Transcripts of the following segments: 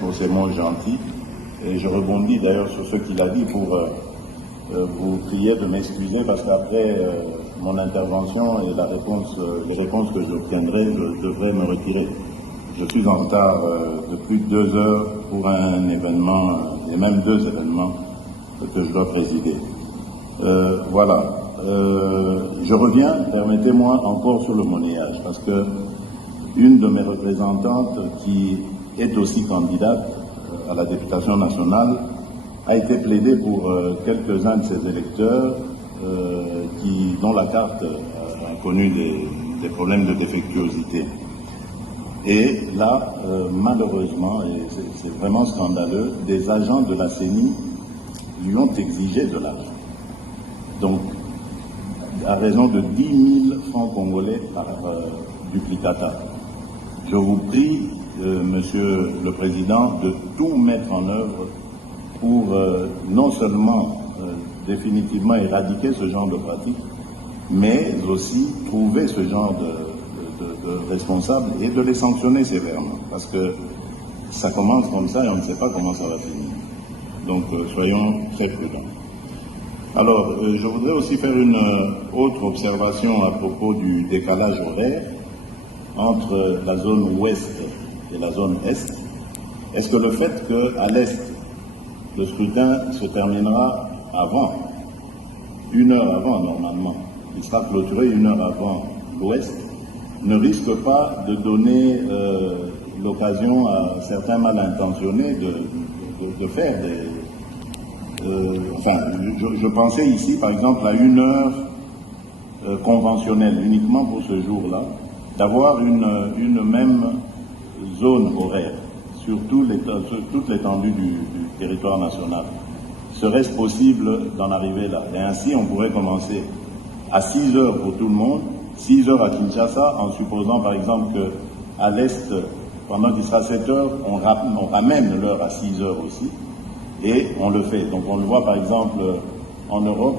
pour ces mots gentils. Et je rebondis d'ailleurs sur ce qu'il a dit pour vous prier de m'excuser parce qu'après mon intervention et les réponses que j'obtiendrai, je devrais me retirer. Je suis en retard de plus de 2 heures pour un événement, et même 2 événements que je dois présider. Voilà. Je reviens, permettez-moi, encore sur le monnayage, parce que une de mes représentantes, qui est aussi candidate à la députation nationale, a été plaidée pour quelques-uns de ses électeurs dont la carte a connu des problèmes de défectuosité. Et là, malheureusement, et c'est vraiment scandaleux, des agents de la CENI lui ont exigé de l'argent. Donc, à raison de 10 000 francs congolais par duplicata. Je vous prie, Monsieur le Président, de tout mettre en œuvre pour non seulement définitivement éradiquer ce genre de pratique, mais aussi trouver ce genre de responsables et de les sanctionner sévèrement, parce que ça commence comme ça et on ne sait pas comment ça va finir. Donc soyons très prudents. Alors, je voudrais aussi faire une autre observation à propos du décalage horaire entre la zone ouest et la zone est. Est-ce que le fait qu'à l'est, le scrutin se terminera avant, 1 heure avant normalement, il sera clôturé 1 heure avant l'ouest, ne risque pas de donner l'occasion à certains mal intentionnés de faire des... je pensais ici, par exemple, à 1 heure conventionnelle, uniquement pour ce jour-là, d'avoir une même zone horaire sur toute l'étendue du territoire national. Serait-ce possible d'en arriver là? Et ainsi, on pourrait commencer à 6 heures pour tout le monde, 6 heures à Kinshasa, en supposant par exemple qu'à l'Est, pendant qu'il sera 7 heures, on ramène l'heure à 6 heures aussi, et on le fait. Donc on le voit par exemple en Europe,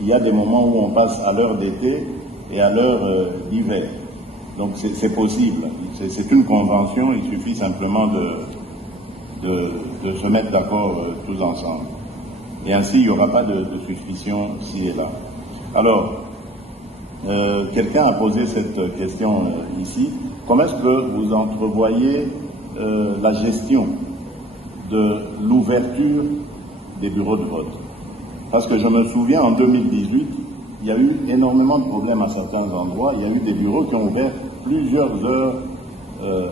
il y a des moments où on passe à l'heure d'été et à l'heure d'hiver. Donc c'est possible, c'est une convention, il suffit simplement de se mettre d'accord tous ensemble. Et ainsi, il n'y aura pas de suspicion ci et là. Alors, quelqu'un a posé cette question ici. Comment est-ce que vous entrevoyez la gestion de l'ouverture des bureaux de vote? Parce que je me souviens, en 2018, il y a eu énormément de problèmes à certains endroits. Il y a eu des bureaux qui ont ouvert plusieurs heures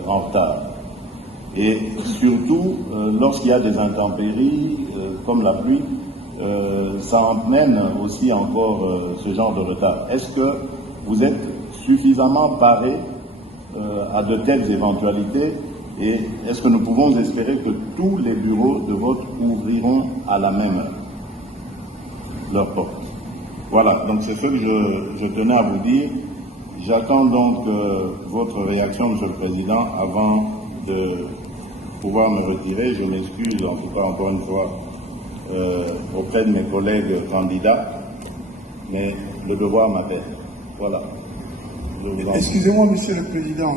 en retard. Et surtout, lorsqu'il y a des intempéries, comme la pluie, ça emmène aussi encore ce genre de retard. Est-ce que vous êtes suffisamment paré à de telles éventualités et est-ce que nous pouvons espérer que tous les bureaux de vote ouvriront à la même heure leurs portes? Voilà, donc c'est ce que je tenais à vous dire. J'attends donc votre réaction, Monsieur le Président, avant de pouvoir me retirer. Je m'excuse en tout cas encore une fois auprès de mes collègues candidats, mais le devoir m'appelle. Voilà. Excusez-moi, Monsieur le Président,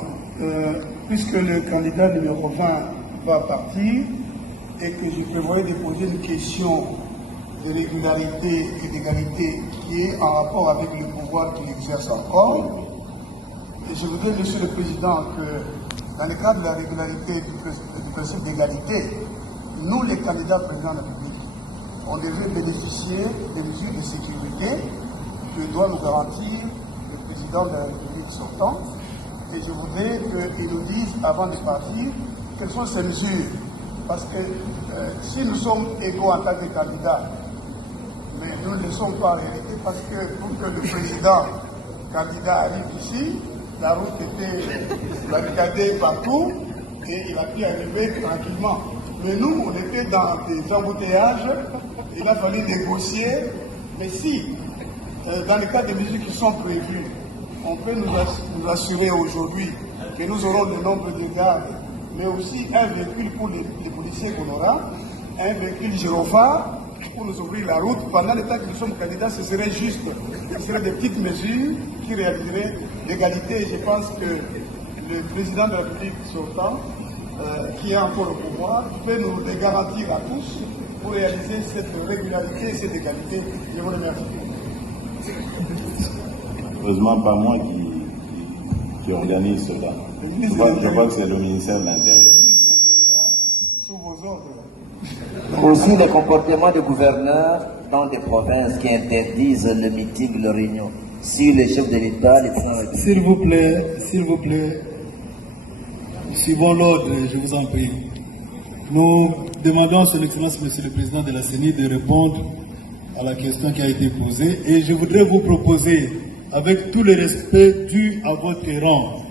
puisque le candidat numéro 20 va partir et que je prévoyais de poser une question de régularité et d'égalité qui est en rapport avec le pouvoir qu'il exerce encore, et je voudrais, Monsieur le Président, que dans le cadre de la régularité du principe d'égalité, nous, les candidats présidents de la République, on devait bénéficier des mesures de sécurité que doit nous garantir le président de la République sortant. Et je voudrais qu'il nous dise, avant de partir, quelles sont ces mesures. Parce que si nous sommes égaux en tant que candidats, mais nous ne le sommes pas en réalité, parce que pour que le président candidat arrive ici, la route était barricadée partout et il a pu arriver tranquillement. Mais nous, on était dans des embouteillages, il a fallu négocier. Mais si, dans le cas des mesures qui sont prévues, on peut nous assurer aujourd'hui que nous aurons le nombre de gardes, mais aussi un véhicule pour les policiers qu'on aura, un véhicule gyrophare pour nous ouvrir la route. Pendant le temps que nous sommes candidats, ce serait juste, ce seraient des petites mesures qui réaliseraient l'égalité. Je pense que le président de la République sortant qui a encore le pouvoir peut nous les garantir à tous pour réaliser cette régularité et cette égalité. Je vous remercie. Heureusement, pas moi qui organise cela. Je crois que c'est le ministère de l'Intérieur. Sous vos ordres. Aussi les comportements de gouverneurs dans des provinces qui interdisent le meeting, le réunion. Si les chefs de l'État, les présidents... S'il vous plaît, suivons l'ordre, je vous en prie. Nous demandons à son Excellence, Monsieur le Président de la CENI, de répondre à la question qui a été posée. Et je voudrais vous proposer, avec tout le respect dû à votre rang,